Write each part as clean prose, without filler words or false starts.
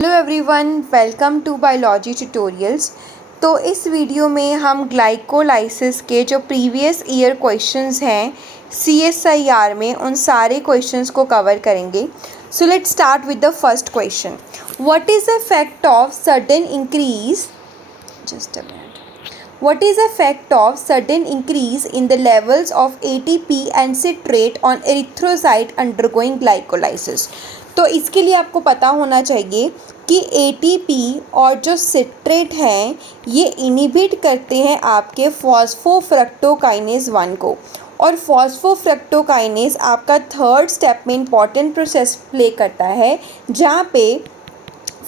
Hello everyone, welcome to biology tutorials. तो इस video में हम ग्लाइकोलाइसिस के जो प्रीवियस ईयर क्वेश्चंस हैं CSIR में, उन सारे क्वेश्चंस को कवर करेंगे। So let's start with the first question. What is the effect of sudden increase What is the effect of sudden increase in the levels of ATP and citrate on erythrocyte undergoing glycolysis? तो इसके लिए आपको पता होना चाहिए कि ATP और जो सिट्रेट हैं ये इनिबिट करते हैं आपके फॉस्फोफ्रक्टोकाइनेज 1 को, और फॉस्फोफ्रक्टोकाइनेज आपका थर्ड स्टेप में इंपॉर्टेंट प्रोसेस प्ले करता है जहाँ पे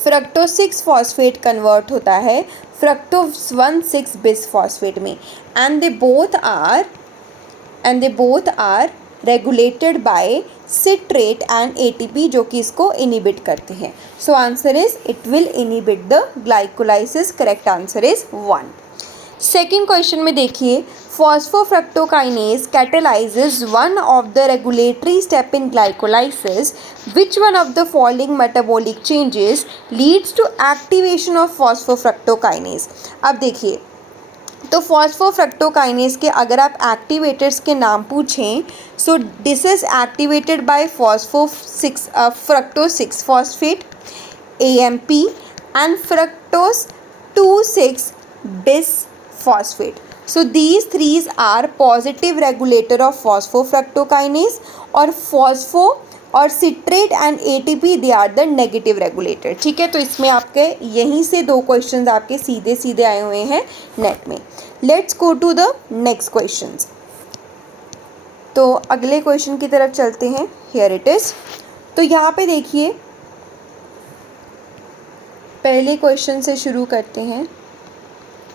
फ्रक्टोज 6 फॉस्फेट कन्वर्ट होता है फ्रक्टोज 1,6 बिसफॉस्फेट में, and they both are regulated by citrate and ATP जो कि इसको इनिबिट करते हैं। So answer is it will inhibit the glycolysis. Correct answer is 1। Second question में देखिए, फॉस्फोफ्रक्टोकाइनेज catalyzes one of the regulatory step in glycolysis. Which one of the following metabolic changes leads to activation of phosphofructokinase? अब देखिए, तो फॉस्फोफ्रक्टोकाइनेज के अगर आप activators के नाम पूछें, so this is activated by fructose 6 phosphate AMP and fructose 2,6 bisphosphate. So these three are positive regulator of phosphofructokinase, और फॉस्फो और citrate and ATP they are the negative regulator. ठीक है, तो इसमें आपके यहीं से दो क्वेश्चंस आपके सीधे सीधे आए हुए हैं नेट में। Let's go to the next questions. तो अगले क्वेश्चन की तरफ चलते हैं। Here it is. तो यहाँ पे देखिए, पहले क्वेश्चन से शुरू करते हैं।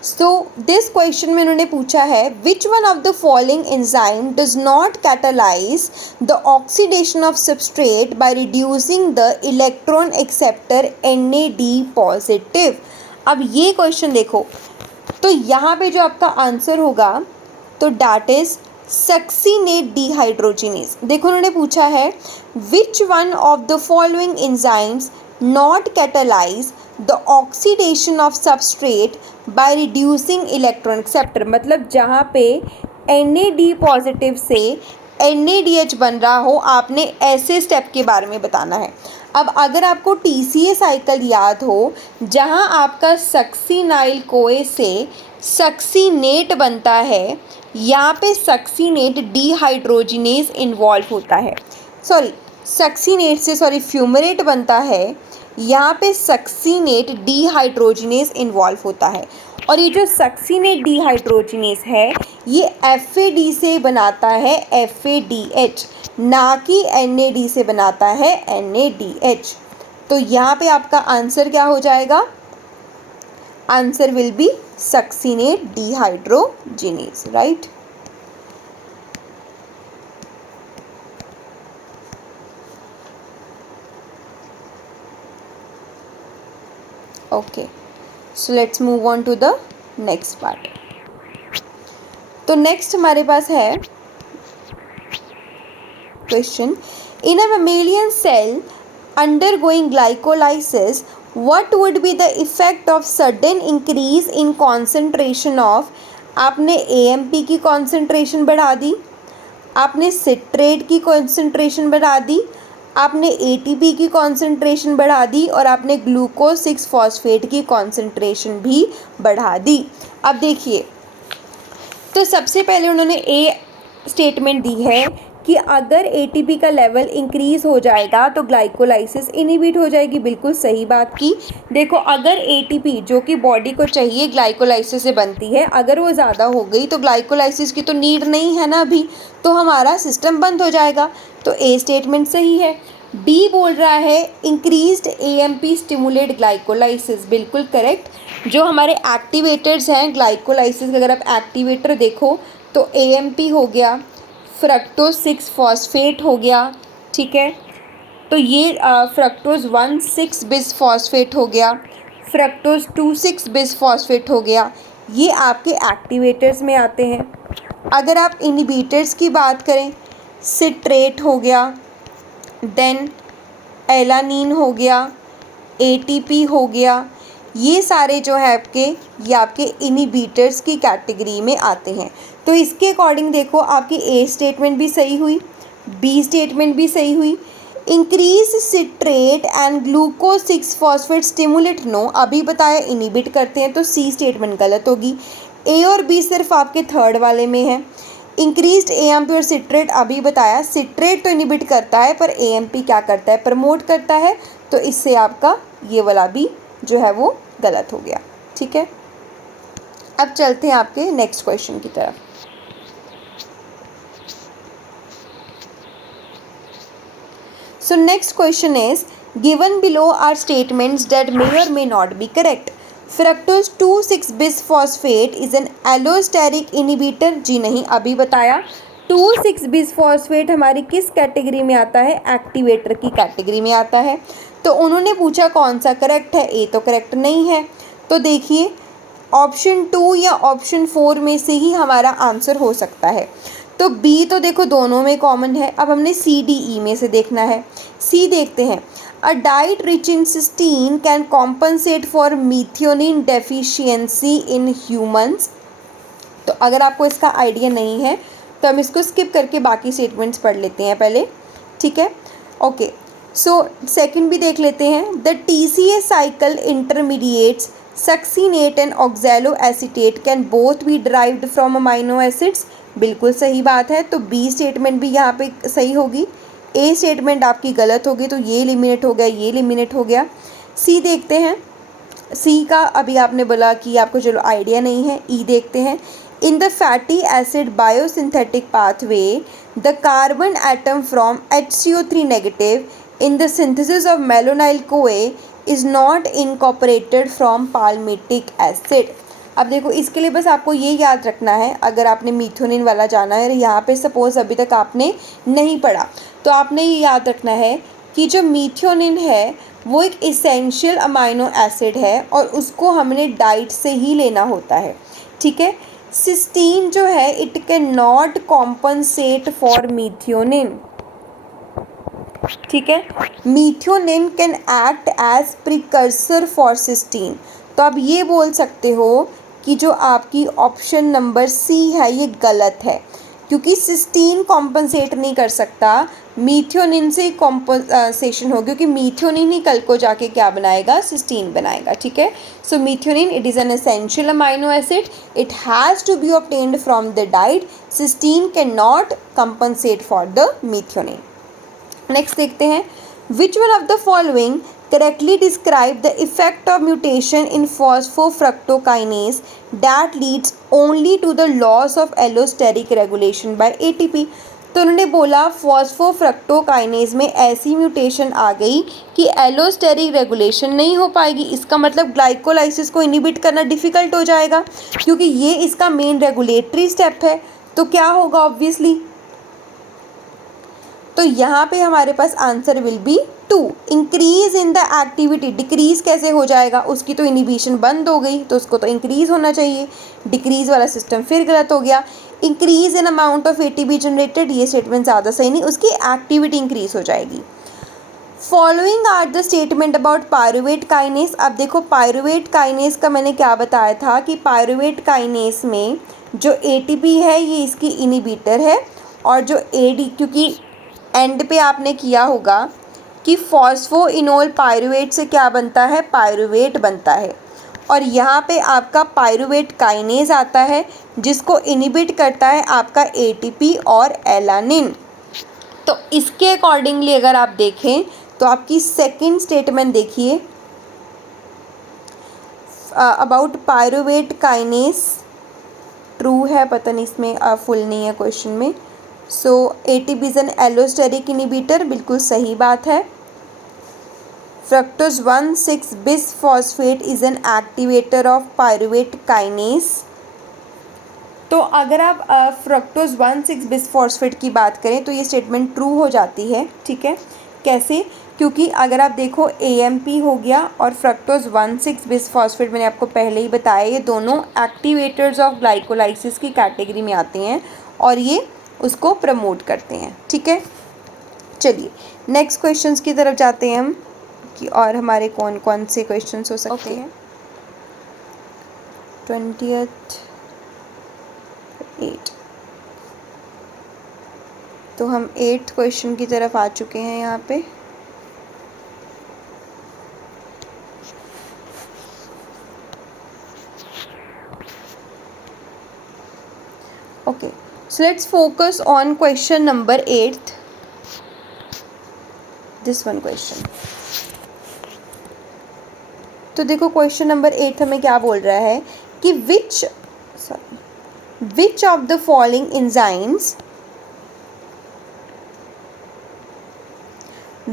सो दिस क्वेश्चन में उन्होंने पूछा है, विच one of the following enzyme does not catalyse the oxidation of substrate by reducing the electron acceptor NAD positive. अब ये क्वेश्चन देखो, तो यहाँ पे जो आपका आंसर होगा तो डैट इज सक्सीनेट डिहाइड्रोजिनेज। देखो उन्होंने पूछा है, विच one of the following enzymes not catalyse the oxidation of substrate by reducing electron acceptor, मतलब जहाँ पे NAD पॉजिटिव से NADH बन रहा हो, आपने ऐसे स्टेप के बारे में बताना है। अब अगर आपको TCA साइकिल याद हो, जहाँ आपका सक्सीनाइल कोए से सक्सीनेट बनता है, यहाँ पे सक्सीनेट डिहाइड्रोजिनेज इन्वॉल्व होता है। फ्यूमरेट बनता है, यहाँ पे सक्सीनेट डिहाइड्रोजिनेज इन्वॉल्व होता है, और ये जो सक्सीनेट डिहाइड्रोजिनेज है ये FAD से बनाता है FADH, ना कि NAD से बनाता है NADH। तो यहाँ पे आपका आंसर क्या हो जाएगा? Answer will be succinate dehydrogenase, right. Okay, so let's move on to the next part. तो नेक्स्ट हमारे पास है question, in a mammalian cell undergoing glycolysis what would be the effect of sudden increase in concentration of, आपने AMP की concentration बढ़ा दी, आपने citrate की कॉन्सेंट्रेशन बढ़ा दी, आपने ATP की कॉन्सेंट्रेशन बढ़ा दी, और आपने ग्लूकोज 6 फॉस्फेट की कॉन्सेंट्रेशन भी बढ़ा दी। अब देखिए, तो सबसे पहले उन्होंने A स्टेटमेंट दी है कि अगर ATP का लेवल इंक्रीज़ हो जाएगा तो ग्लाइकोलाइसिस इनिबिट हो जाएगी। बिल्कुल सही बात की। देखो, अगर ATP जो कि बॉडी को चाहिए ग्लाइकोलाइसिस से बनती है, अगर वो ज़्यादा हो गई तो ग्लाइकोलाइसिस की तो नीड नहीं है ना अभी, तो हमारा सिस्टम बंद हो जाएगा। तो A स्टेटमेंट सही है। B बोल रहा है इंक्रीज्ड AMP स्टिमुलेट ग्लाइकोलाइसिस, बिल्कुल करेक्ट। जो हमारे एक्टिवेटर्स हैं ग्लाइकोलाइसिस, अगर आप एक्टिवेटर देखो तो AMP हो गया, फ्रक्टोज 6 फॉस्फेट हो गया, ठीक है, तो ये फ्रक्टोज 1,6 बिसफॉस्फेट हो गया, फ्रक्टोज 2,6 बिसफॉस्फेट हो गया, ये आपके एक्टिवेटर्स में आते हैं। अगर आप इनिबिटर्स की बात करें, सिट्रेट हो गया, देन एलानीन हो गया, ATP हो गया, ये सारे जो है आपके, ये आपके इनिबिटर्स की कैटेगरी में आते हैं। तो इसके अकॉर्डिंग देखो आपकी ए स्टेटमेंट भी सही हुई, बी स्टेटमेंट भी सही हुई। Increase citrate and glucose 6 phosphate stimulate no, अभी बताया इनिबिट करते हैं, तो सी स्टेटमेंट गलत होगी। ए और बी सिर्फ आपके थर्ड वाले में है। इंक्रीज्ड AMP और सिट्रेट अभी बताया, सिट्रेट तो इनिबिट करता है पर AMP क्या करता है, प्रमोट करता है, तो इससे आपका ये वाला भी जो है वो गलत हो गया। ठीक है, अब चलते हैं आपके नेक्स्ट क्वेश्चन की तरफ। So next question is, given below are statements that may or may not be correct. Fructose 2,6-bisphosphate is an allosteric inhibitor, जी नहीं, अभी बताया 2,6-bisphosphate हमारी किस कैटेगरी में आता है, एक्टिवेटर की कैटेगरी में आता है। तो उन्होंने पूछा कौन सा करेक्ट है, ए तो करेक्ट नहीं है, तो देखिए ऑप्शन 2 या ऑप्शन 4 में से ही हमारा आंसर हो सकता है। तो बी तो देखो दोनों में कॉमन है, अब हमने CDE में से देखना है। सी देखते हैं, a diet rich in cysteine can compensate for methionine deficiency in humans. तो अगर आपको इसका आइडिया नहीं है तो हम इसको स्किप करके बाकी स्टेटमेंट्स पढ़ लेते हैं पहले। ठीक है, ओके, सो सेकंड भी देख लेते हैं। The TCA cycle intermediates succinate and oxaloacetate can both be derived from amino acids, बिल्कुल सही बात है, तो बी स्टेटमेंट भी यहाँ पे सही होगी। ए स्टेटमेंट आपकी गलत होगी, तो ये एलिमिनेट हो गया, ये एलिमिनेट हो गया। सी देखते हैं, सी का अभी आपने बोला कि आपको चलो आइडिया नहीं है। ई देखते हैं, in the fatty acid biosynthetic pathway the carbon atom from HCO3 negative in the synthesis of malonyl CoA is not incorporated from palmitic acid. अब देखो इसके लिए बस आपको ये याद रखना है, अगर आपने मीथोनिन वाला जाना है, यहाँ पे सपोज़ अभी तक आपने नहीं पढ़ा, तो आपने ये याद रखना है कि जो मीथोनिन है वो एक इसेंशियल अमाइनो एसिड है और उसको हमने डाइट से ही लेना होता है। ठीक है, सिस्टीन जो है it can not compensate for methionine. ठीक है, methionine can act as precursor for cysteine. तो आप ये बोल सकते हो कि जो आपकी ऑप्शन नंबर सी है ये गलत है, क्योंकि सिस्टीन कॉम्पनसेट नहीं कर सकता, मीथोनिन से कॉम्पनसेशन हो, क्योंकि मीथोनिन ही कल को जाके क्या बनाएगा, सिस्टीन बनाएगा। ठीक है, so methionine it is an essential amino acid, it has to be obtained from the diet, cysteine can not compensate for the methionine. Next देखते हैं, which one of the following correctly describe the effect of mutation in phosphofructokinase that leads only to the loss of allosteric regulation by ATP। तो उन्होंने बोला फॉस्फोफ्रक्टोकाइनेज में ऐसी mutation आ गई कि allosteric regulation नहीं हो पाएगी। इसका मतलब ग्लाइकोलाइसिस को इनिबिट करना डिफ़िकल्ट हो जाएगा, क्योंकि ये इसका मेन रेगुलेटरी स्टेप है। तो क्या होगा ऑब्वियसली, तो यहाँ पे हमारे पास answer will be 2। Increase in the activity, decrease कैसे हो जाएगा, उसकी तो इनिबिशन बंद हो गई, तो उसको तो इंक्रीज होना चाहिए, डिक्रीज वाला सिस्टम फिर गलत हो गया। Increase in amount of ATP generated, ये स्टेटमेंट ज़्यादा सही नहीं, उसकी एक्टिविटी इंक्रीज हो जाएगी। Following are the statement about pyruvate kinase. अब देखो पायरुवेट काइनेस का मैंने क्या बताया था कि पायरुवेट काइनेस में जो ATP है ये इसकी इनिबिटर है, और जो AD, क्योंकि एंड पे आपने किया होगा कि फॉस्फोइनोल पायरुवेट से क्या बनता है, पायरुवेट बनता है, और यहाँ पे आपका पायरुवेट काइनेज आता है जिसको इनिबिट करता है आपका ATP और एलानिन। तो इसके अकॉर्डिंगली अगर आप देखें तो आपकी सेकंड स्टेटमेंट देखिए अबाउट पायरुवेट काइनेज ट्रू है, पता नहीं इसमें फुल नहीं है क्वेश्चन में। सो ATP is an allosteric inhibitor, बिल्कुल सही बात है। Fructose 1,6-bisphosphate is an activator of pyruvate kinase. तो अगर आप फ्रक्टोज 1,6-bisphosphate की बात करें तो ये स्टेटमेंट ट्रू हो जाती है। ठीक है, कैसे, क्योंकि अगर आप देखो AMP हो गया और फ्रक्टोज 1,6-bisphosphate मैंने आपको पहले ही बताया, ये दोनों एक्टिवेटर्स ऑफ ग्लाइकोलाइसिस की कैटेगरी में आते हैं और ये उसको प्रमोट करते हैं। ठीक है, चलिए नेक्स्ट क्वेश्चंस की तरफ जाते हैं हम। कि और हमारे कौन कौन से क्वेश्चंस हो सकते हैं। 20th 8, तो हम 8th क्वेश्चन की तरफ आ चुके हैं यहाँ पे। Okay, so let's focus on question number 8th, this one question. तो देखो क्वेश्चन नंबर 8 हमें क्या बोल रहा है कि which of the following enzymes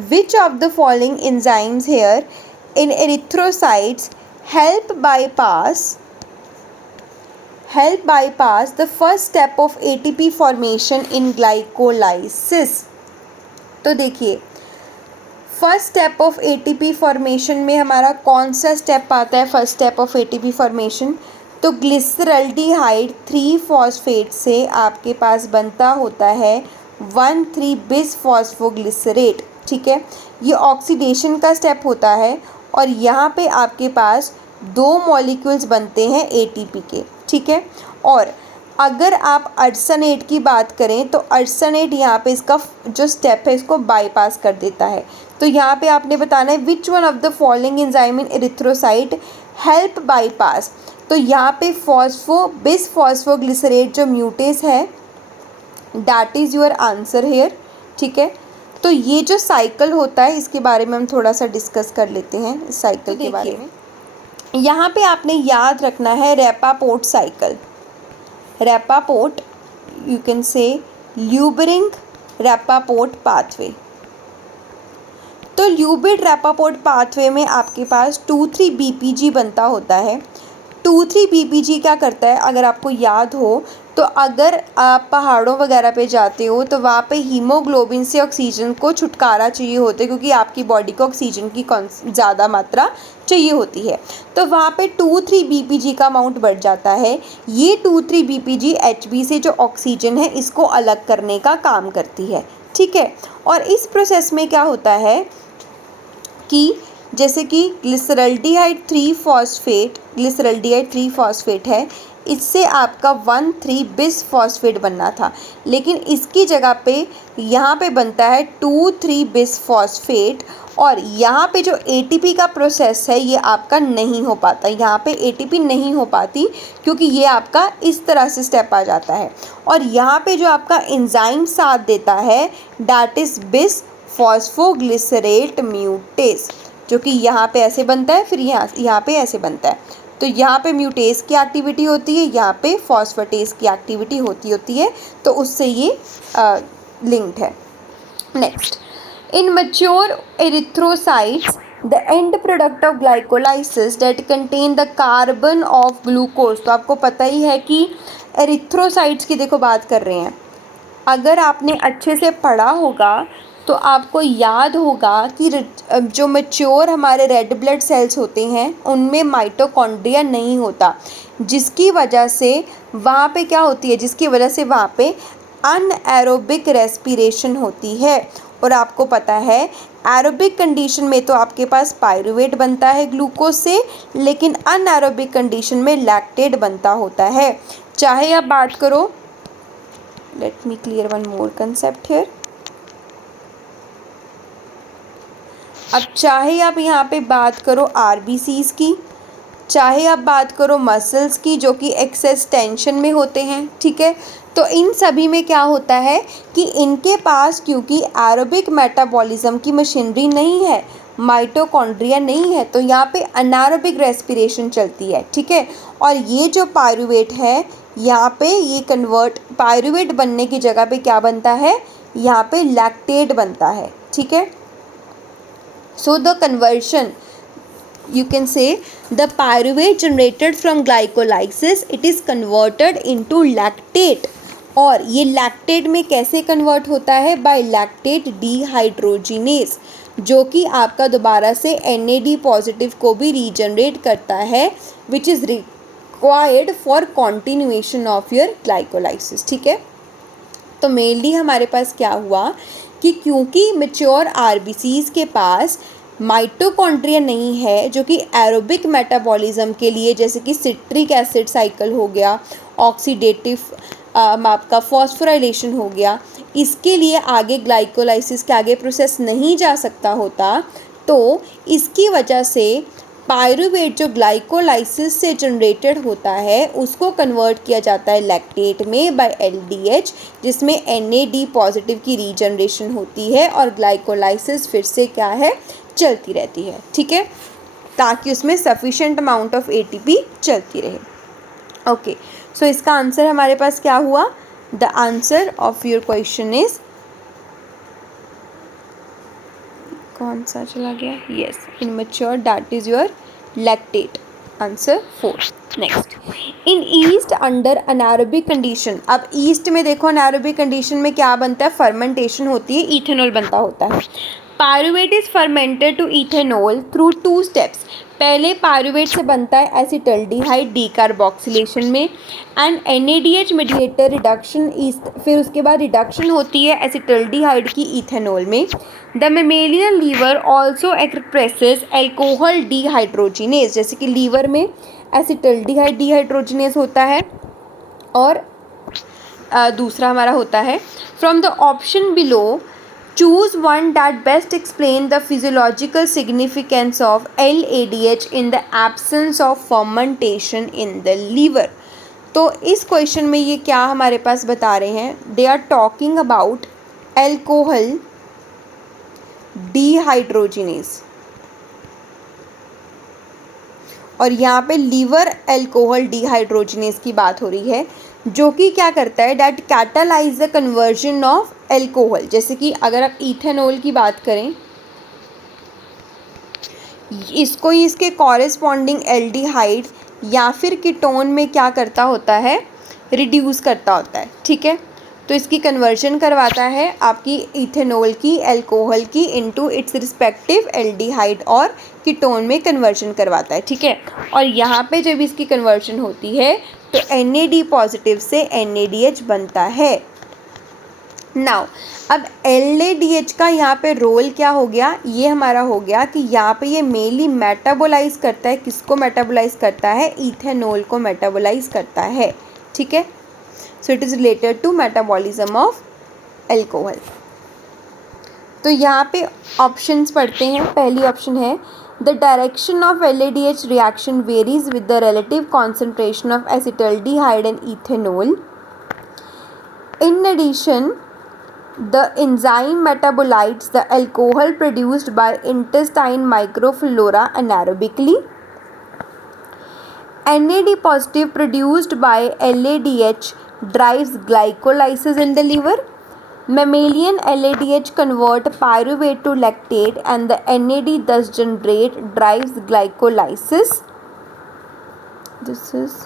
which of the following enzymes here in erythrocytes help bypass the first step of ATP formation in glycolysis। तो देखिए first step of ATP formation में हमारा कौन सा स्टेप आता है? First step of ATP formation, तो glyceraldehyde 3 phosphate से आपके पास बनता होता है 1,3-बिसफॉस्फोग्लिसरेट। ठीक है, ये ऑक्सीडेशन का स्टेप होता है और यहाँ पे आपके पास 2 मॉलिक्यूल्स बनते हैं ATP के। ठीक है, और अगर आप अर्सनेट की बात करें तो अर्सनेट यहाँ पे इसका जो स्टेप है इसको बाईपास कर देता है। तो यहाँ पे आपने बताना है विच one of the following enzyme in erythrocyte help bypass. तो यहाँ पे बिसफॉस्फोग्लिसरेट जो म्यूटेस है that is your answer here. ठीक है, तो ये जो साइकिल होता है इसके बारे में हम थोड़ा सा डिस्कस कर लेते हैं, इस साइकिल के बारे में। यहाँ पे आपने याद रखना है रैपापोर्ट cycle, रैपापोर्ट you can say ल्यूबरिंग रैपापोर्ट pathway. तो ल्यूबिड रैपापोर्ट पाथवे में आपके पास 2,3-BPG बनता होता है। 2,3-BPG क्या करता है, अगर आपको याद हो तो अगर आप पहाड़ों वगैरह पे जाते हो तो वहाँ पे हीमोग्लोबिन से ऑक्सीजन को छुटकारा चाहिए होता है, क्योंकि आपकी बॉडी को ऑक्सीजन की ज़्यादा मात्रा चाहिए होती है। तो वहाँ पे 2,3-BPG का अमाउंट बढ़ जाता है। ये 2,3-BPG HB से जो ऑक्सीजन है इसको अलग करने का काम करती है। ठीक है, और इस प्रोसेस में क्या होता है कि जैसे कि ग्लिसरल्डिहाइड 3 फॉस्फेट है, इससे आपका 1,3-बिसफॉस्फेट बनना था, लेकिन इसकी जगह पे यहाँ पे बनता है 2,3-बिसफॉस्फेट। और यहाँ पे जो ATP का प्रोसेस है ये आपका नहीं हो पाता, यहाँ पे ATP नहीं हो पाती क्योंकि ये आपका इस तरह से स्टेप आ जाता है। और यहाँ पे जो आपका एंजाइम साथ देता है दैट इज़ बिसफॉस्फोग्लिसरेट म्यूटेस, जो कि यहाँ पे ऐसे बनता है, फिर यहाँ पे ऐसे बनता है। तो यहाँ पे म्यूटेस की एक्टिविटी होती है, यहाँ पे फॉस्फेटेस की एक्टिविटी होती है, तो उससे ये लिंक्ड है। Next, in mature erythrocytes the end product of glycolysis that contain the carbon of glucose. तो आपको पता ही है कि एरिथ्रोसाइट्स की देखो बात कर रहे हैं, अगर आपने अच्छे से पढ़ा होगा तो आपको याद होगा कि जो मैच्योर हमारे रेड ब्लड सेल्स होते हैं उनमें माइटोकॉन्ड्रिया नहीं होता, जिसकी वजह से वहाँ पे क्या होती है, जिसकी वजह से वहाँ पे अनएरोबिक रेस्पिरेशन होती है। और आपको पता है एरोबिक कंडीशन में तो आपके पास पायरुवेट बनता है ग्लूकोज से, लेकिन अनएरोबिक कंडीशन में लैक्टेट बनता होता है। चाहे आप बात करो, let me clear one more concept here. अब चाहे आप यहाँ पे बात करो RBCs की, चाहे आप बात करो मसल्स की जो कि एक्सेस टेंशन में होते हैं। ठीक है, तो इन सभी में क्या होता है कि इनके पास क्योंकि एरोबिक मेटाबॉलिज्म की मशीनरी नहीं है, माइटोकॉन्ड्रिया नहीं है, तो यहाँ पे अनारोबिक रेस्पिरेशन चलती है। ठीक है, और ये जो पायरुवेट है यहाँ पे ये कन्वर्ट, पायरुवेट बनने की जगह पे क्या बनता है, यहाँ पे लैक्टेट बनता है। ठीक है, so the conversion you can say the pyruvate generated from glycolysis it is converted into lactate। और ये लैक्टेट में कैसे कन्वर्ट होता है, बाय लैक्टेट डिहाइड्रोजिनेस, जो कि आपका दोबारा से NAD पॉजिटिव को भी रीजनरेट करता है, which is required for continuation of your glycolysis. ठीक है, तो मेनली हमारे पास क्या हुआ कि क्योंकि मैच्योर RBCs के पास माइटोकॉन्ड्रिया नहीं है, जो कि एरोबिक मेटाबॉलिज्म के लिए, जैसे कि सिट्रिक एसिड साइकिल हो गया, ऑक्सीडेटिव आपका फॉस्फोराइलेशन हो गया, इसके लिए आगे ग्लाइकोलाइसिस के आगे प्रोसेस नहीं जा सकता होता, तो इसकी वजह से पायरुवेट जो ग्लाइकोलाइसिस से जनरेटेड होता है उसको कन्वर्ट किया जाता है लैक्टेट में बाय एलडीएच, जिसमें एनएडी पॉजिटिव की रीजनरेशन होती है और ग्लाइकोलाइसिस फिर से क्या है, चलती रहती है। ठीक है, ताकि उसमें सफिशिएंट अमाउंट ऑफ एटीपी चलती रहे। ओके, सो इसका आंसर हमारे पास क्या हुआ? The answer of your question is, कौन सा चला गया? Yes, immature, that is your lactate, answer 4। Next, in yeast under anaerobic condition. अब ईस्ट में देखो, अनारोबिक कंडीशन में क्या बनता है? फर्मेंटेशन होती है, इथेनॉल बनता होता है। Pyruvate is fermented to ethanol through 2 steps. पहले पायरुवेट से बनता है एसिटल्डिहाइड डीकार्बोक्सिलेशन में, and NADH mediator reduction is, फिर उसके बाद रिडक्शन होती है एसिटल्डिहाइड की इथेनॉल में। The mammalian liver also expresses alcohol dehydrogenase, जैसे कि लीवर में एसिटल्डिहाइड डीहाइड्रोजिनेज होता है और दूसरा हमारा होता है। From the option below choose one that best explain the physiological significance of LADH in the absence of fermentation in the liver। तो इस क्वेश्चन में ये क्या हमारे पास बता रहे हैं? They are talking about alcohol dehydrogenase, और यहाँ पे लीवर एल्कोहल डीहाइड्रोजिनेज की बात हो रही है, जो कि क्या करता है? That catalyse the conversion of alcohol. जैसे कि अगर आप इथेनॉल की बात करें, इसको इसके कॉरेस्पॉन्डिंग एल्डिहाइड या फिर कीटोन में क्या करता होता है? रिड्यूस करता होता है। ठीक है, तो इसकी कन्वर्जन करवाता है आपकी इथेनॉल की, एल्कोहल की, इनटू इट्स रिस्पेक्टिव एल्डिहाइड और कीटोन में कन्वर्जन करवाता है। ठीक है, और यहाँ पे जब इसकी कन्वर्जन होती है तो NAD पॉजिटिव से NADH बनता है। नाउ अब LADH का यहाँ पे रोल क्या हो गया? ये हमारा हो गया कि यहाँ पे ये मेनली मेटाबोलाइज करता है, किसको मेटाबोलाइज करता है? इथेनॉल को मेटाबोलाइज करता है। ठीक है, so it is related to metabolism of alcohol. तो यहाँ पे ऑप्शंस पढ़ते हैं। पहली ऑप्शन है, the direction of LADH reaction varies with the relative concentration of acetaldehyde and ethanol. In addition, the enzyme metabolites the alcohol produced by intestine microflora anaerobically. NAD positive produced by LADH drives glycolysis in the liver. Mammalian LADH convert pyruvate to lactate and the NAD thus drives glycolysis. This is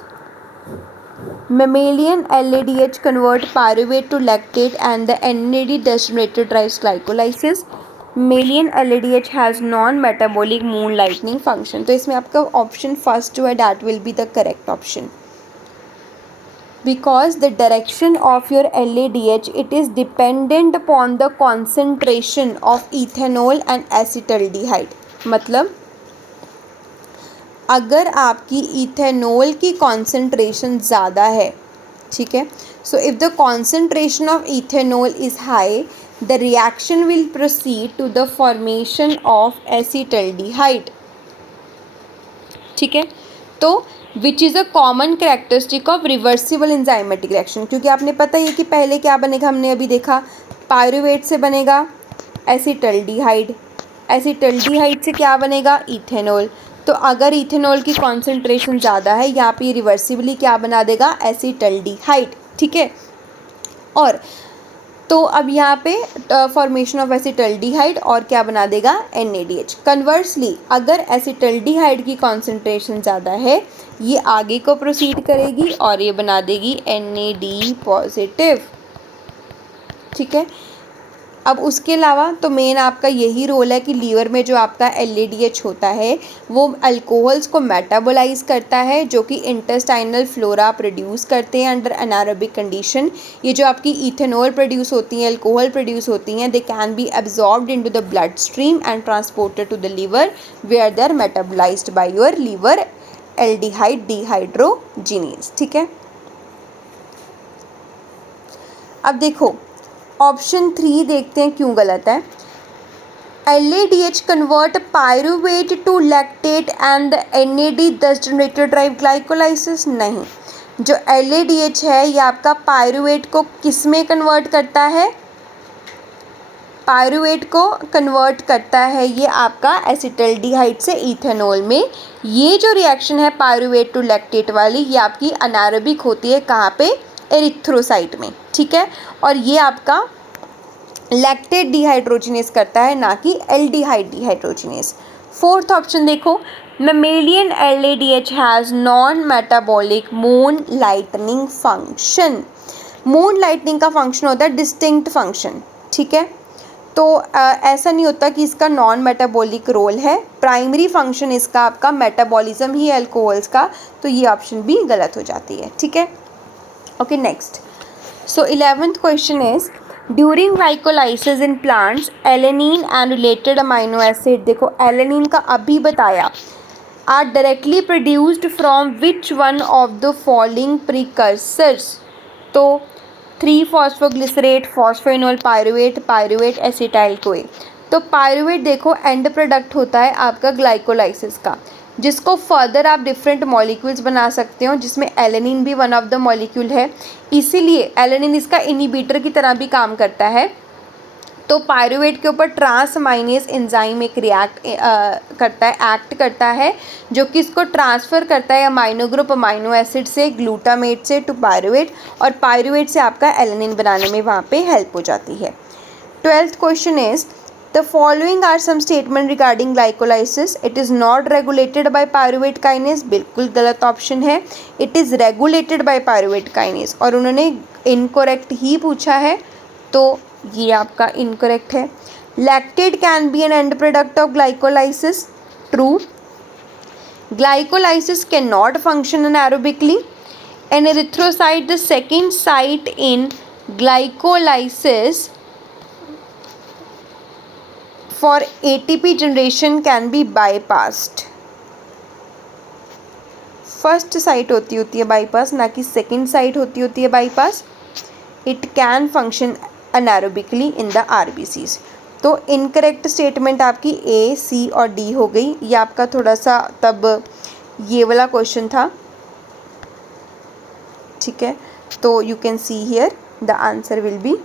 mammalian LADH convert pyruvate to lactate and the NAD drives glycolysis. Mammalian LADH has non-metabolic moonlighting function। तो इसमें आपका option first जो है that will be the correct option, because the direction of your LADH it is dependent upon the concentration of ethanol and acetaldehyde। मतलब अगर आपकी ethanol की concentration ज़्यादा है, ठीक है, so if the concentration of ethanol is high, the reaction will proceed to the formation of acetaldehyde. ठीक है, तो which is a common characteristic of reversible enzymatic reaction, क्योंकि आपने पता ही है कि पहले क्या बनेगा, हमने अभी देखा पायरुवेट से बनेगा एसिटल्डिहाइड, एसिटल्डिहाइड से क्या बनेगा? इथेनॉल। तो अगर इथेनॉल की कॉन्सेंट्रेशन ज़्यादा है, यहाँ पे रिवर्सिबली क्या बना देगा? एसिटल्डिहाइड। ठीक है, और तो अब यहाँ पे फॉर्मेशन ऑफ एसिटल्डिहाइड और क्या बना देगा? NADH। कन्वर्सली अगर एसिटल्डिहाइड की कॉन्सेंट्रेशन ज़्यादा है, ये आगे को प्रोसीड करेगी और ये बना देगी NAD पॉजिटिव। ठीक है, अब उसके अलावा तो मेन आपका यही रोल है कि लीवर में जो आपका LADH होता है वो अल्कोहल्स को मेटाबोलाइज करता है, जो कि इंटेस्टाइनल फ्लोरा प्रोड्यूस करते हैं अंडर एनारोबिक कंडीशन। ये जो आपकी इथेनॉल प्रोड्यूस होती हैं, अल्कोहल प्रोड्यूस होती हैं, they can be absorbed into the bloodstream and transported to the liver where they are metabolised by your liver aldehyde dehydrogenase. ठीक है, अब देखो ऑप्शन 3 देखते हैं क्यों गलत है। LADH convert pyruvate to lactate and the NAD thus generated drive glycolysis. नहीं, जो LADH है ये आपका पायरुवेट को किस में कन्वर्ट करता है, पायरुवेट को कन्वर्ट करता है ये आपका एसिटल्डिहाइड से इथेनॉल में। ये जो रिएक्शन है पायरुवेट टू लैक्टेट वाली, ये आपकी अनारोबिक होती है कहाँ पे, एरिथ्रोसाइट में। ठीक है, और ये आपका लैक्टेट डिहाइड्रोजिनेस करता है, ना कि एल्डिहाइड डिहाइड्रोजिनेस। फोर्थ ऑप्शन देखो, mammalian LADH has non metabolic moon lightning function. Moon lightning का फंक्शन होता है डिस्टिंक्ट फंक्शन। ठीक है, तो ऐसा नहीं होता कि इसका नॉन मेटाबॉलिक रोल है, प्राइमरी फंक्शन इसका आपका मेटाबॉलिज्म ही है अल्कोहल्स का, तो ये ऑप्शन भी गलत हो जाती है। ठीक है, okay next. So 11th question is during glycolysis in plants alanine and related amino acid, देखो एलेनिन का अभी बताया, are directly produced from which one of the following precursors. तो three phosphoglycerate, phosphoenol pyruvate, pyruvate acetyl CoA. तो pyruvate देखो and product होता है आपका ग्लाइकोलाइसिस का, जिसको फर्दर आप डिफरेंट मॉलिक्यूल्स बना सकते हो, जिसमें एलेनिन भी वन ऑफ द मॉलिक्यूल है, इसीलिए एलेनिन इसका इनिबिटर की तरह भी काम करता है। तो पायरुवेट के ऊपर ट्रांसमाइनेज एंजाइम एक एक्ट करता है, जो कि इसको ट्रांसफ़र करता है अमाइनो ग्रुप अमाइनो एसिड से ग्लूटामेट से टू पायरुवेट, और पायरुवेट से आपका एलेनिन बनाने में वहाँ पे हेल्प हो जाती है। 12th question is the following are some statement regarding glycolysis, it is not regulated by pyruvate kinase, बिल्कुल गलत ऑप्शन है, it is regulated by pyruvate kinase, और उन्होंने इनकोरेक्ट ही पूछा है, तो ये आपका इनकरेक्ट है। Lactate can be an end product of glycolysis, true. Glycolysis can not function anaerobically. An erythrocyte, the second site in glycolysis for ATP generation can be bypassed. First site होती है bypass, ना कि second site होती है bypass. It can function anaerobically in the RBCs। तो incorrect statement आपकी A, C और D हो गई। ये आपका थोड़ा सा तब ये वाला क्वेश्चन था। ठीक है, तो you can see here the answer will be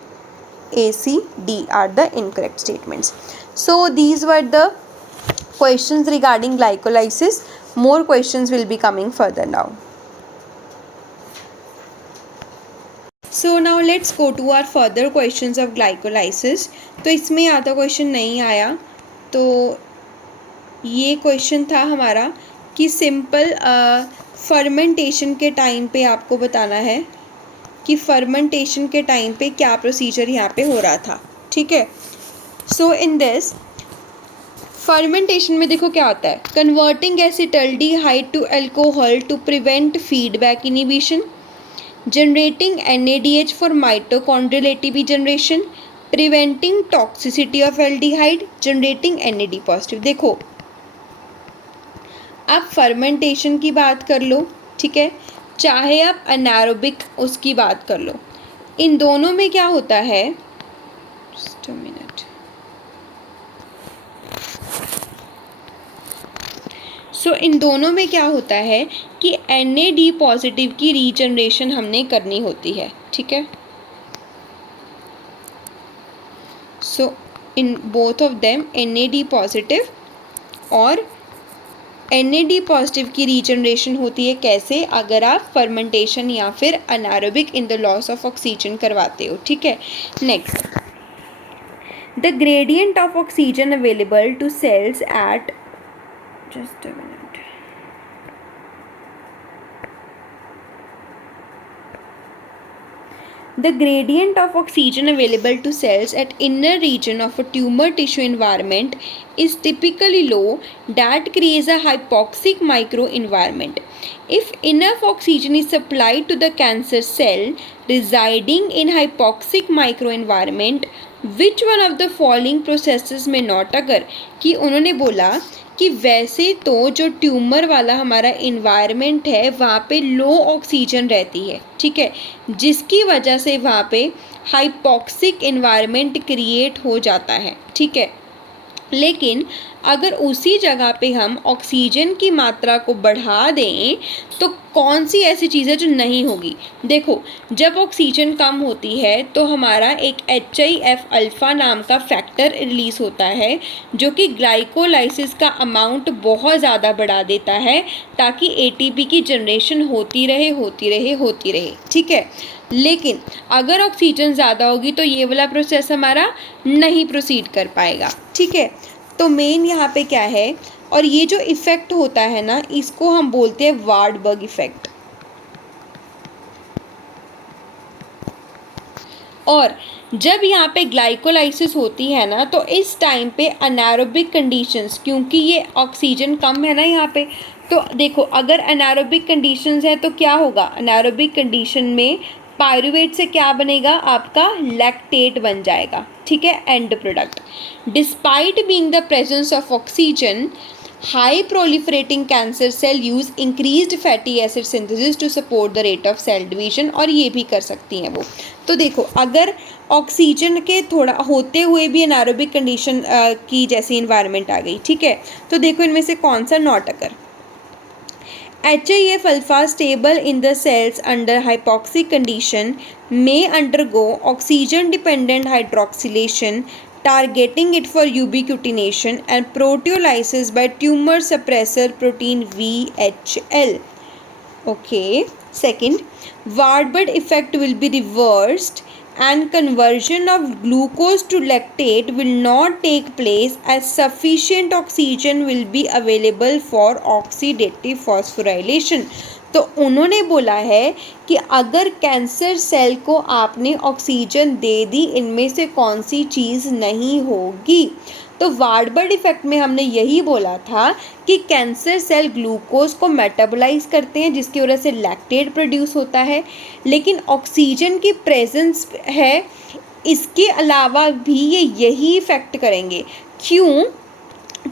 A, C, D are the incorrect statements. So these were the questions regarding glycolysis. More questions will be coming further now. So now let's go to our further questions of glycolysis. तो इसमें आधा question नहीं आया, तो ये question था हमारा कि सिंपल फर्मेंटेशन के टाइम पे आपको बताना है कि फर्मेंटेशन के टाइम पे क्या प्रोसीजर यहाँ पे हो रहा था। ठीक है, सो इन दिस फर्मेंटेशन में देखो क्या होता है, converting acetaldehyde to alcohol to prevent feedback inhibition, generating NADH for mitochondrial ATP generation, preventing toxicity of aldehyde, generating NAD positive. देखो आप फर्मेंटेशन की बात कर लो, ठीक है, चाहे आप अनारोबिक उसकी बात कर लो, इन दोनों में क्या होता है, जस्ट अ मिनट, सो इन दोनों में क्या होता है कि NAD पॉजिटिव की रीजनरेशन हमने करनी होती है। ठीक है, so in both of them NAD positive और NAD पॉजिटिव की रीजनरेशन होती है कैसे, अगर आप फर्मेंटेशन या फिर anaerobic in the loss of oxygen करवाते हो। ठीक है, next, the gradient of oxygen available to cells at, just a minute, The gradient of oxygen available to cells at inner region of a tumor tissue environment is typically low, that creates a hypoxic microenvironment. If enough oxygen is supplied to the cancer cell residing in hypoxic microenvironment, which one of the following processes may not occur? कि उन्होंने बोला कि वैसे तो जो tumour वाला हमारा environment है वहाँ पे लो ऑक्सीजन रहती है, ठीक है, जिसकी वजह से वहाँ पे हाइपॉक्सिक इन्वायरमेंट क्रिएट हो जाता है, ठीक है। लेकिन अगर उसी जगह पे हम ऑक्सीजन की मात्रा को बढ़ा दें तो कौन सी ऐसी चीज़ है जो नहीं होगी? देखो, जब ऑक्सीजन कम होती है तो हमारा एक HIF अल्फ़ा नाम का फैक्टर रिलीज़ होता है जो कि ग्लाइकोलाइसिस का अमाउंट बहुत ज़्यादा बढ़ा देता है ताकि ATP की जनरेशन होती रहे, ठीक है। लेकिन अगर ऑक्सीजन ज़्यादा होगी तो ये वाला प्रोसेस हमारा नहीं प्रोसीड कर पाएगा, ठीक है। तो मेन यहाँ पे क्या है, और ये जो इफ़ेक्ट होता है ना इसको हम बोलते हैं वार्डबर्ग इफ़ेक्ट। और जब यहाँ पे ग्लाइकोलाइसिस होती है ना तो इस टाइम पे अनारोबिक कंडीशंस, क्योंकि ये ऑक्सीजन कम है ना यहाँ पे, तो देखो अगर अनारोबिक कंडीशंस है तो क्या होगा, अनारोबिक कंडीशन में पायरुवेट से क्या बनेगा, आपका लैक्टेट बन जाएगा, ठीक है, end product. Despite being the presence of oxygen, high proliferating cancer cell use increased fatty acid synthesis to support the rate of cell division, और ये भी कर सकती हैं वो। तो देखो अगर ऑक्सीजन के थोड़ा होते हुए भी एनारोबिक कंडीशन की जैसी इन्वायरमेंट आ गई, ठीक है, तो देखो इनमें से कौन सा not occur. HIF alpha stable in the cells under hypoxic condition may undergo oxygen dependent hydroxylation, targeting it for ubiquitination and proteolysis by tumor suppressor protein VHL. Okay, second, Warburg effect will be reversed and conversion of glucose to lactate will not take place as sufficient oxygen will be available for oxidative phosphorylation. तो उन्होंने बोला है कि अगर cancer cell को आपने oxygen दे दी, इनमें से कौन सी चीज़ नहीं होगी। तो वार्डबर्ग इफेक्ट में हमने यही बोला था कि कैंसर सेल ग्लूकोज को मेटाबोलाइज करते हैं जिसकी वजह से लैक्टेट प्रोड्यूस होता है, लेकिन ऑक्सीजन की प्रेजेंस है, इसके अलावा भी ये यही इफ़ेक्ट करेंगे। क्यों?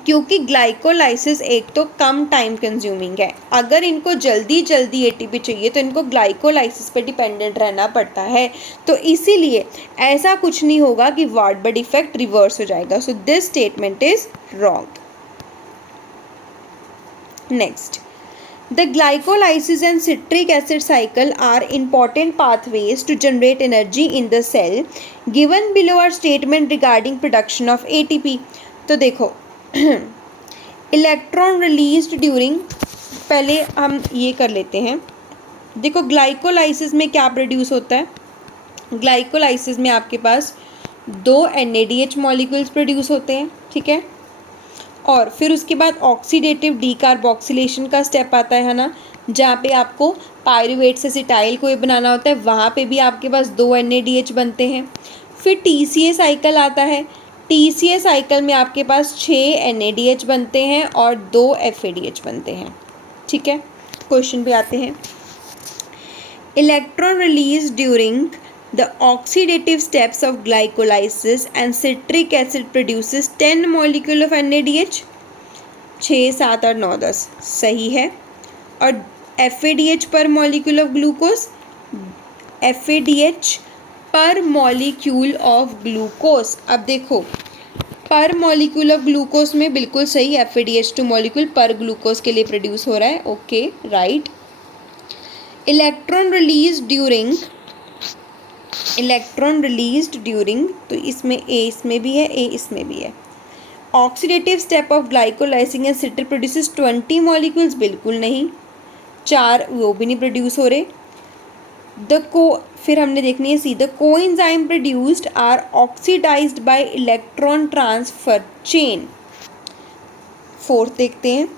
क्योंकि ग्लाइकोलाइसिस एक तो कम टाइम कंज्यूमिंग है, अगर इनको जल्दी ATP चाहिए तो इनको ग्लाइकोलाइसिस पे डिपेंडेंट रहना पड़ता है, तो इसीलिए ऐसा कुछ नहीं होगा कि वार्डबर्ग इफेक्ट रिवर्स हो जाएगा। So this statement is wrong. Next, the glycolysis and citric acid cycle are important pathways to generate energy in the cell. Given below are statement regarding production of ATP. तो देखो electron released during, पहले हम ये कर लेते हैं। देखो glycolysis में क्या प्रोड्यूस होता है, ग्लाइकोलाइसिस में आपके पास 2 NADH मॉलिक्यूल्स प्रोड्यूस होते हैं, ठीक है, और फिर उसके बाद ऑक्सीडेटिव डीकार्बोक्सिलेशन का स्टेप आता है ना, जहाँ पे आपको पायरुवेट से एसिटाइल को ये बनाना होता है, वहाँ पे भी आपके पास 2 NADH बनते हैं। फिर TCA साइकिल आता है, TCA साइकिल में आपके पास 6 NADH बनते हैं और 2 FADH बनते हैं, ठीक है। क्वेश्चन पे आते हैं। Electron release during the oxidative steps of glycolysis and citric acid produces 10 molecule of NADH, 6, 7 और 9, 10 सही है। और FADH पर मॉलिक्यूल ऑफ ग्लूकोज, FADH पर मॉलिक्यूल ऑफ ग्लूकोज, अब देखो पर मॉलिक्यूल ऑफ ग्लूकोज में बिल्कुल सही, FADH2 मॉलिक्यूल पर ग्लूकोज के लिए प्रोड्यूस हो रहा है, okay right. Electron release during, तो इसमें A इसमें भी है, A इसमें भी है। Oxidative step of glycolysis and citric produces 20 molecules, बिल्कुल नहीं, 4 वो भी नहीं प्रोड्यूस हो रहे। फिर हमने देखनी है C, the coenzyme produced are oxidized by electron transfer chain. 4th देखते हैं,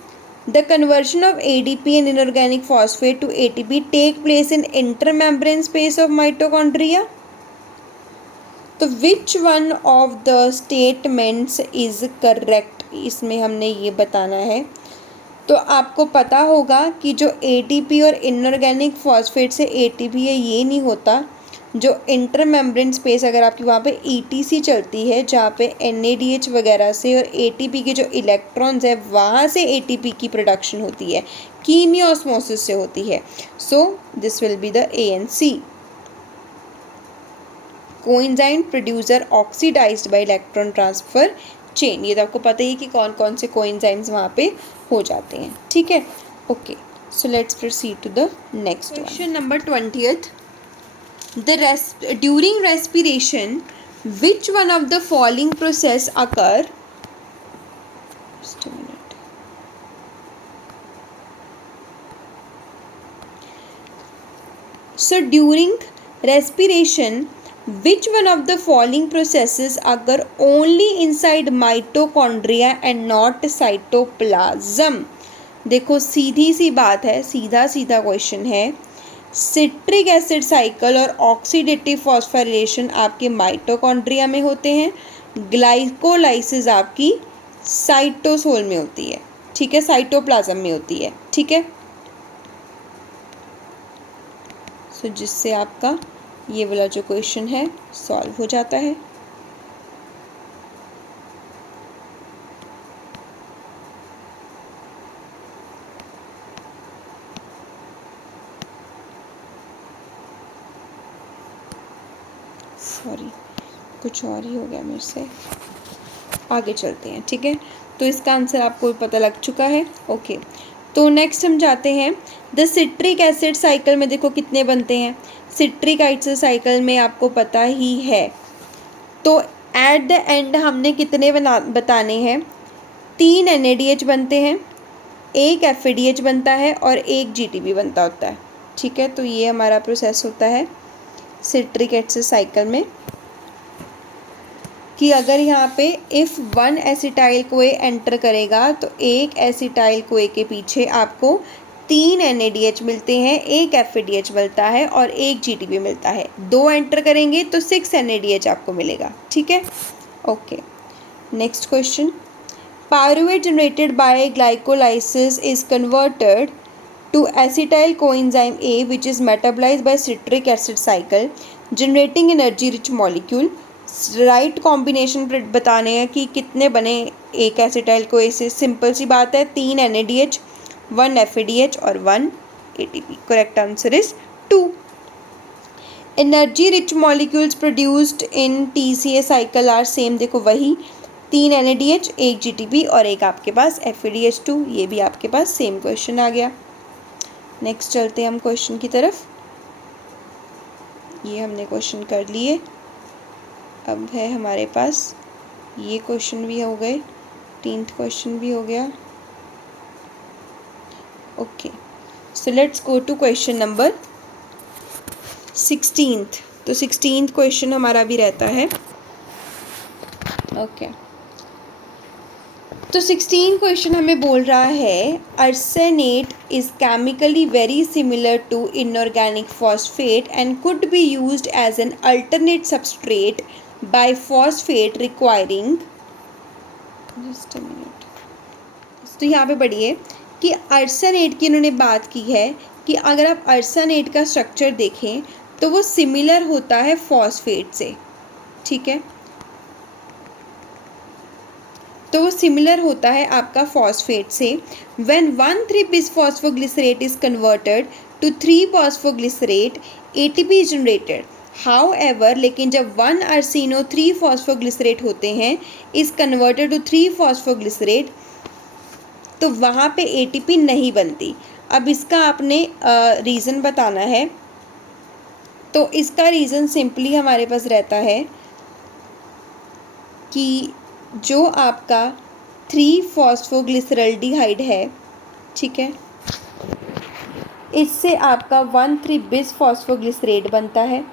the conversion of ADP and inorganic phosphate to ATP take place in intermembrane space of mitochondria. तो विच one of the statements is correct, इसमें हमने ये बताना है। तो आपको पता होगा कि जो ATP और इनऑर्गेनिक फॉस्फेट से ATP है ये नहीं होता, जो इंटरमेम्ब्रेन स्पेस अगर आपकी वहाँ पे ETC चलती है जहाँ पे NADH वगैरह से और ATP के जो इलेक्ट्रॉन्स है वहाँ से ATP की प्रोडक्शन होती है, कीमियोस्मोसिस से होती है। So this will be the A and C। Coenzyme producer oxidised by electron transfer chain, ये तो आपको पता ही है कि कौन कौन से कोएंजाइम्स वहाँ पे हो जाते हैं, ठीक है। Okay, so let's proceed to the next question number 20th। During respiration which one of the following process occur, so during respiration which one of the following processes occur only inside mitochondria and not cytoplasm। देखो सीधी सी बात है, सीधा सीधा question है। Citric acid cycle और oxidative phosphorylation आपके mitochondria में होते हैं, ग्लाइकोलाइसिस आपकी साइटोसोल में होती है, ठीक है, साइटोप्लाज्म में होती है, ठीक है। सो जिससे आपका ये वाला जो क्वेश्चन है सॉल्व हो जाता है। सॉरी, कुछ और ही हो गया मेरे से, आगे चलते हैं, ठीक है। तो इसका आंसर आपको पता लग चुका है। ओके, तो नेक्स्ट हम जाते हैं द सिट्रिक एसिड साइकिल में। देखो कितने बनते हैं सिट्रिक एसिड साइकिल में, आपको पता ही है। तो एट द एंड हमने कितने बताने हैं, 3 NADH बनते हैं, 1 FADH बनता है और 1 GTP बनता होता है, ठीक है। तो ये हमारा प्रोसेस होता है सिट्रिक एसिड साइकिल में कि अगर यहाँ पे इफ़ 1 एसिटाइल कोए एंटर करेगा तो 1 एसिटाइल कोए के पीछे आपको 3 NADH मिलते हैं, 1 FADH मिलता है और 1 GTP मिलता है। 2 एंटर करेंगे तो 6 NADH आपको मिलेगा, ठीक है। Okay, next question. Pyruvate generated by glycolysis is converted to acetyl coenzyme A which is metabolized by citric acid cycle generating energy rich molecule। Right combination बताने हैं कि कितने बने एक एसिटाइल को ऐसे, सिंपल सी बात है, 3 NADH, 1 FADH और 1 ATP। Correct answer is 2। Energy rich molecules produced in TCA cycle are same. देखो वही 3 NADH, 1 GTP और एक आपके पास FADH2, ये भी आपके पास सेम क्वेश्चन आ गया। नेक्स्ट चलते हैं हम क्वेश्चन की तरफ। ये हमने क्वेश्चन कर लिए, अब है हमारे पास ये क्वेश्चन भी हो गए, 10th क्वेश्चन भी हो गया। Okay, so let's go to question number 16th। तो 16th क्वेश्चन हमारा भी रहता है। ओके, तो 16th क्वेश्चन हमें बोल रहा है arsenate is chemically very similar to inorganic phosphate and could be used as an alternate substrate by phosphate requiring, just a minute। तो यहाँ पे पढ़िए कि आर्सेनेट की इन्होंने बात की है कि अगर आप आर्सेनेट का स्ट्रक्चर देखें तो वो सिमिलर होता है फॉस्फेट से, ठीक है। तो वो सिमिलर होता है आपका फॉस्फेट से। When 1,3-bisphosphoglycerate is converted to 3-phosphoglycerate ATP is generated. However, लेकिन जब 1-arsino-3-phosphoglycerate होते हैं इज कन्वर्टेड टू 3-phosphoglycerate तो वहाँ पे ATP नहीं बनती। अब इसका आपने रीज़न बताना है। तो इसका रीज़न सिंपली हमारे पास रहता है कि जो आपका 3-phosphoglyceraldehyde है, ठीक है, इससे आपका 1,3-bisphosphoglycerate बनता है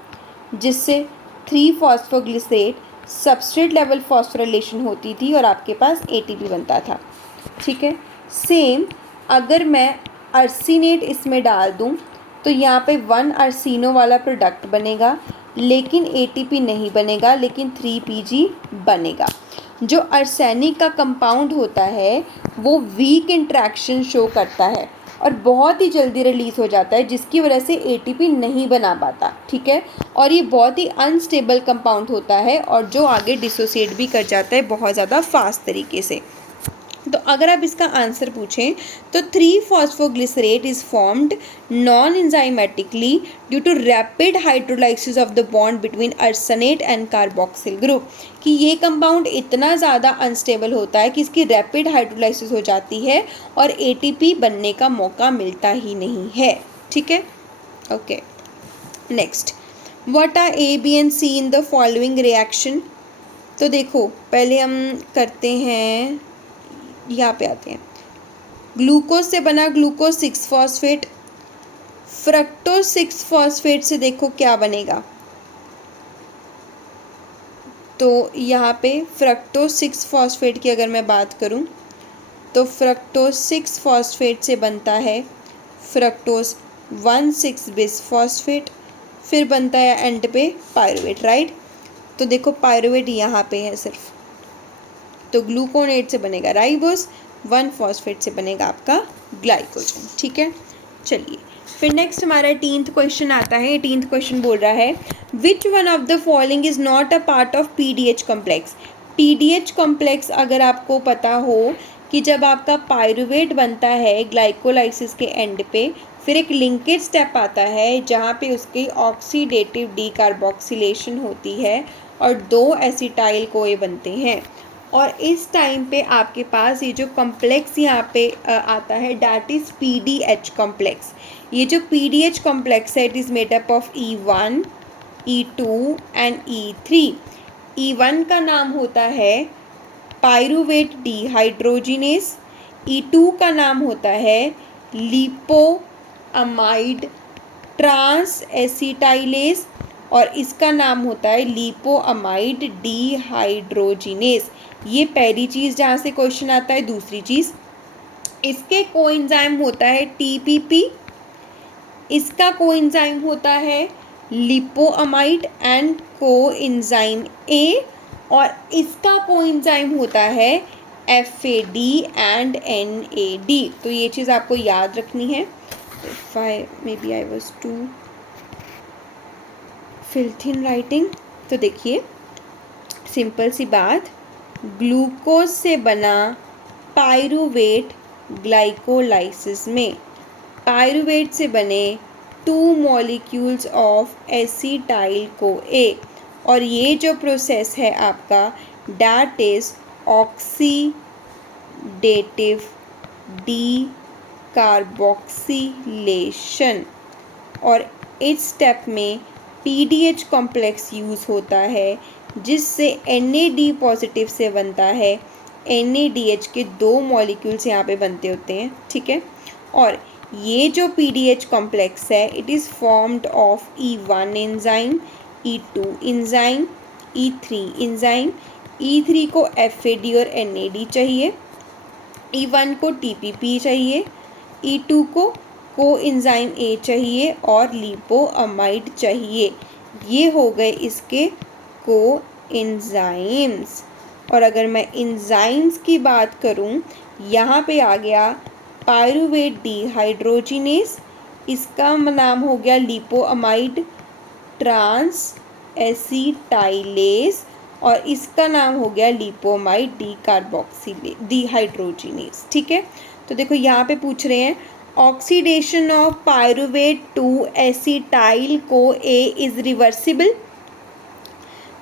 जिससे 3-phosphoglycerate सबस्ट्रेट लेवल फॉस्फोरिलेशन होती थी और आपके पास ATP बनता था, ठीक है। सेम अगर मैं अर्सिनेट इसमें डाल दूं तो यहाँ पे 1 अर्सिनो वाला प्रोडक्ट बनेगा, लेकिन ATP नहीं बनेगा, लेकिन 3PG बनेगा। जो आर्सेनिक का कंपाउंड होता है वो वीक इंट्रैक्शन शो करता है और बहुत ही जल्दी रिलीज़ हो जाता है, जिसकी वजह से ATP नहीं बना पाता, ठीक है। और ये बहुत ही अनस्टेबल कंपाउंड होता है और जो आगे डिसोसिएट भी कर जाता है बहुत ज़्यादा फास्ट तरीके से। तो अगर आप इसका आंसर पूछें तो three phosphoglycerate is formed non enzymatically due to rapid hydrolysis of the bond between arsenate and carboxyl group, कि ये कंपाउंड इतना ज़्यादा अनस्टेबल होता है कि इसकी रैपिड हाइड्रोलाइसिस हो जाती है और ATP बनने का मौका मिलता ही नहीं है, ठीक है। Okay, next, what are A, B and C in the following reaction. तो देखो पहले हम करते हैं, यहाँ पे आते हैं। ग्लूकोज से बना ग्लूकोज 6-फॉस्फेट, फ्रक्टोज 6-फॉस्फेट से देखो क्या बनेगा। तो यहाँ पे फ्रक्टोज 6-फॉस्फेट की अगर मैं बात करूँ तो फ्रक्टोज 6-फॉस्फेट से बनता है फ्रक्टोज 1,6-बिसफॉस्फेट, फिर बनता है एंड पे पायरुवेट, राइट। तो देखो पायरुवेट यहाँ पे है सिर्फ, तो ग्लूकोनेट से बनेगा राइबोस, 1-फॉस्फेट से बनेगा आपका ग्लाइकोजन, ठीक है। चलिए फिर नेक्स्ट हमारा 18th क्वेश्चन आता है। 18th क्वेश्चन बोल रहा है विच one of the following is not a part of PDH complex. PDH complex अगर आपको पता हो कि जब आपका पायरुवेट बनता है ग्लाइकोलाइसिस के एंड पे, फिर एक लिंकेज स्टेप आता है जहाँ पे उसकी ऑक्सीडेटिव डीकार्बोक्सिलेशन होती है और 2 एसिटाइल कोए बनते हैं, और इस टाइम पे आपके पास ये जो कॉम्प्लेक्स यहाँ पे आता है डैट इज़ PDH कॉम्प्लेक्स। ये जो PDH कॉम्प्लेक्स है it is made up of E1, E2 and E3। E1 का नाम होता है पायरुवेट डिहाइड्रोजिनेस, E2 का नाम होता है लिपोअमाइड ट्रांस एसिटाइलेस और इसका नाम होता है लिपोअमाइड डिहाइड्रोजिनेस। ये पहली चीज़ जहाँ से क्वेश्चन आता है। दूसरी चीज़, इसके कोएंजाइम होता है TPP, इसका कोएंजाइम होता है लिपोअमाइड एंड कोएंजाइम A, और इसका कोएंजाइम होता है FAD एंड NAD। तो ये चीज़ आपको याद रखनी है। maybe I was too filthy in writing। तो देखिए सिंपल सी बात, ग्लूकोज से बना पायरुवेट ग्लाइकोलाइसिस में पायरुवेट से बने 2 मॉलिक्यूल्स ऑफ एसिटाइल CoA, और ये जो प्रोसेस है आपका डैट इज ऑक्सीडेटिव डीकार्बोक्सिलेशन, और इस स्टेप में PDH कॉम्प्लेक्स यूज़ होता है जिससे NAD पॉजिटिव से बनता है NADH के 2 मॉलिक्यूल्स यहाँ पे बनते होते हैं, ठीक है। और ये जो PDH कॉम्प्लेक्स है it is formed of E1 enzyme, E2 enzyme, E3 enzyme. E3 को FAD और NAD चाहिए, E1 को TPP चाहिए, E2 को कोएंजाइम A चाहिए और लिपोअमाइड चाहिए। ये हो गए इसके कोएंजाइम्स। और अगर मैं एंजाइम्स की बात करूं, यहाँ पे आ गया पायरुवेट डिहाइड्रोजिनेस, इसका नाम हो गया लिपोअमाइड ट्रांस एसिटाइलेस, और इसका नाम हो गया लिपोअमाइड डिहाइड्रोजिनेस, ठीक है। तो देखो यहाँ पे पूछ रहे हैं oxidation of pyruvate to acetyl CoA is reversible.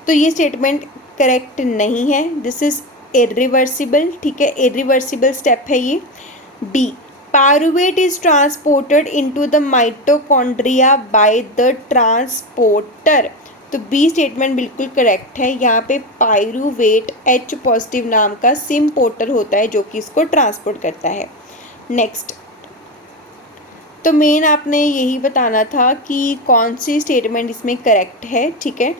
तो ये स्टेटमेंट करेक्ट नहीं है, दिस इज इरिवर्सिबल, ठीक है, इरिवर्सिबल स्टेप है ये। D, pyruvate is transported into the mitochondria by the transporter. तो बी स्टेटमेंट बिल्कुल करेक्ट है। यहाँ पे पायरुवेट H पॉजिटिव नाम का सिम्पोर्टर होता है जो कि इसको ट्रांसपोर्ट करता है। नेक्स्ट, तो मेन आपने यही बताना था कि कौन सी स्टेटमेंट इसमें करेक्ट है, ठीक है।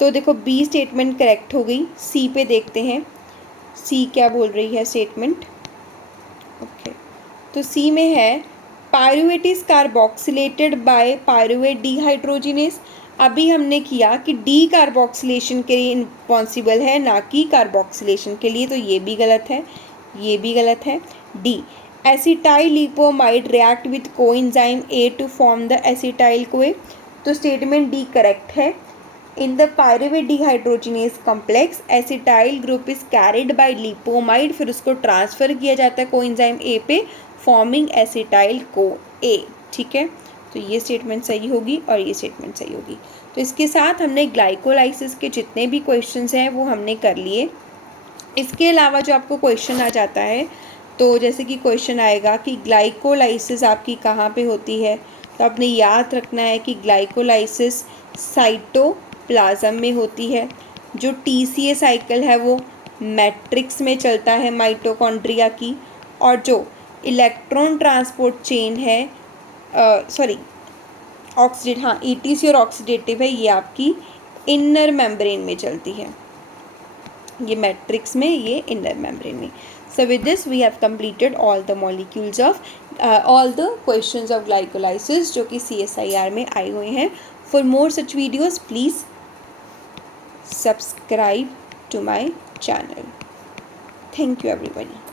तो देखो बी स्टेटमेंट करेक्ट हो गई। सी पे देखते हैं, सी क्या बोल रही है स्टेटमेंट। ओके, तो सी में है pyruvate is carboxylated by pyruvate dehydrogenase. अभी हमने किया कि डी कार्बोक्सिलेशन के लिए रिस्पॉन्सिबल है, ना कि कार्बोक्सिलेशन के लिए, तो ये भी गलत है, ये भी गलत है। D acetyl lipoamide react with coenzyme A to form the acetyl CoA. तो स्टेटमेंट डी करेक्ट है। In the pyruvate dehydrogenase complex acetyl group is carried by lipoamide, फिर उसको ट्रांसफ़र किया जाता है कोएंजाइम ए पे, फॉर्मिंग एसिटाइल को ए। ठीक है, तो ये स्टेटमेंट सही होगी और ये स्टेटमेंट सही होगी। तो इसके साथ हमने ग्लाइकोलाइसिस के जितने भी क्वेश्चंस हैं वो हमने कर लिए। इसके अलावा जो आपको क्वेश्चन आ जाता है, तो जैसे कि क्वेश्चन आएगा कि ग्लाइकोलाइसिस आपकी कहाँ पे होती है, तो आपने याद रखना है कि ग्लाइकोलाइसिस साइटोप्लाज्म में होती है। जो टीसीए साइकिल है वो मैट्रिक्स में चलता है माइटोकॉन्ड्रिया की, और जो इलेक्ट्रॉन ट्रांसपोर्ट चेन है ईटीसी और ऑक्सीडेटिव है, ये आपकी इनर मेम्ब्रेन में चलती है, ये मैट्रिक्स में, ये इनर मेम्ब्रेन में। So with this we have completed all the molecules of all the questions of glycolysis जो कि CSIR में आए हुए हैं। For more such videos please subscribe to my channel. Thank you everybody.